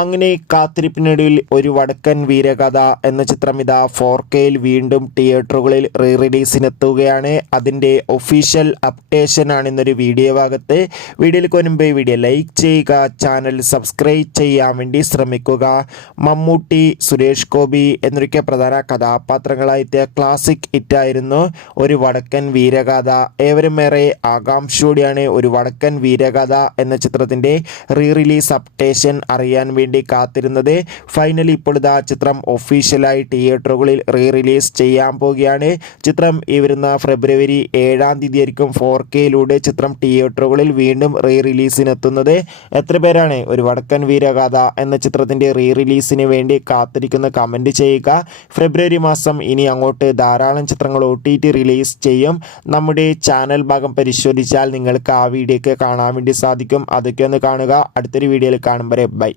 അങ്ങനെ കാത്തിരിപ്പിനൊടുവിൽ ഒരു വടക്കൻ വീരകഥ എന്ന ചിത്രം ഇതാ 4Kയിൽ വീണ്ടും തിയേറ്ററുകളിൽ റിലീസിനെത്തുകയാണ്. അതിൻ്റെ ഒഫീഷ്യൽ അപ്ഡേഷൻ ആണ് ഇന്നൊരു വീഡിയോ ഭാഗത്ത്. വീഡിയോയിലേക്ക് മുൻപ് വീഡിയോ ലൈക്ക് ചെയ്യുക, ചാനൽ സബ്സ്ക്രൈബ് ചെയ്യാൻ വേണ്ടി ശ്രമിക്കുക. മമ്മൂട്ടി, സുരേഷ് ഗോപി എന്നൊക്കെ പ്രധാന കഥാപാത്രങ്ങളായെത്തിയ ക്ലാസിക് ഹിറ്റായിരുന്നു ഒരു വടക്കൻ വീരഗാഥ. ഏവരും ഏറെ ആകാംക്ഷയോടെയാണ് ഒരു വടക്കൻ വീരഗാഥ എന്ന ചിത്രത്തിൻ്റെ റിലീസ് അപ്ഡേഷൻ അറിയാൻ വേണ്ടി കാത്തിരുന്നത്. ഫൈനലി ഇപ്പോൾ ഇതാ ചിത്രം ഒഫീഷ്യലായി തിയേറ്ററുകളിൽ റിലീസ് ചെയ്യാൻ പോവുകയാണ്. ചിത്രം ഈ വരുന്ന ഫെബ്രുവരി 7-ാം തീയതി ആയിരിക്കും 4Kയിലൂടെ ചിത്രം തിയേറ്ററുകളിൽ വീണ്ടും റിലീസിനെത്തുന്നത്. എത്ര പേരാണ് ഒരു വടക്കൻ വീരഗാഥ എന്ന ചിത്രത്തിൻ്റെ റിലീസിന് വേണ്ടി കാത്തിരിക്കുന്ന കമൻറ്റ് ചെയ്യുക. ഫെബ്രുവരി മാസം ഇനി അങ്ങോട്ട് ധാരാളം ചിത്രങ്ങൾ OTT റിലീസ് ചെയ്യും. നമ്മുടെ ചാനൽ ഭാഗം പരിശോധിച്ചാൽ നിങ്ങൾക്ക് ആ വീഡിയോ ഒക്കെ കാണാൻ വേണ്ടി സാധിക്കും. അതൊക്കെ ഒന്ന് കാണുക. അടുത്തൊരു വീഡിയോയിൽ കാണും വരെ ബൈ.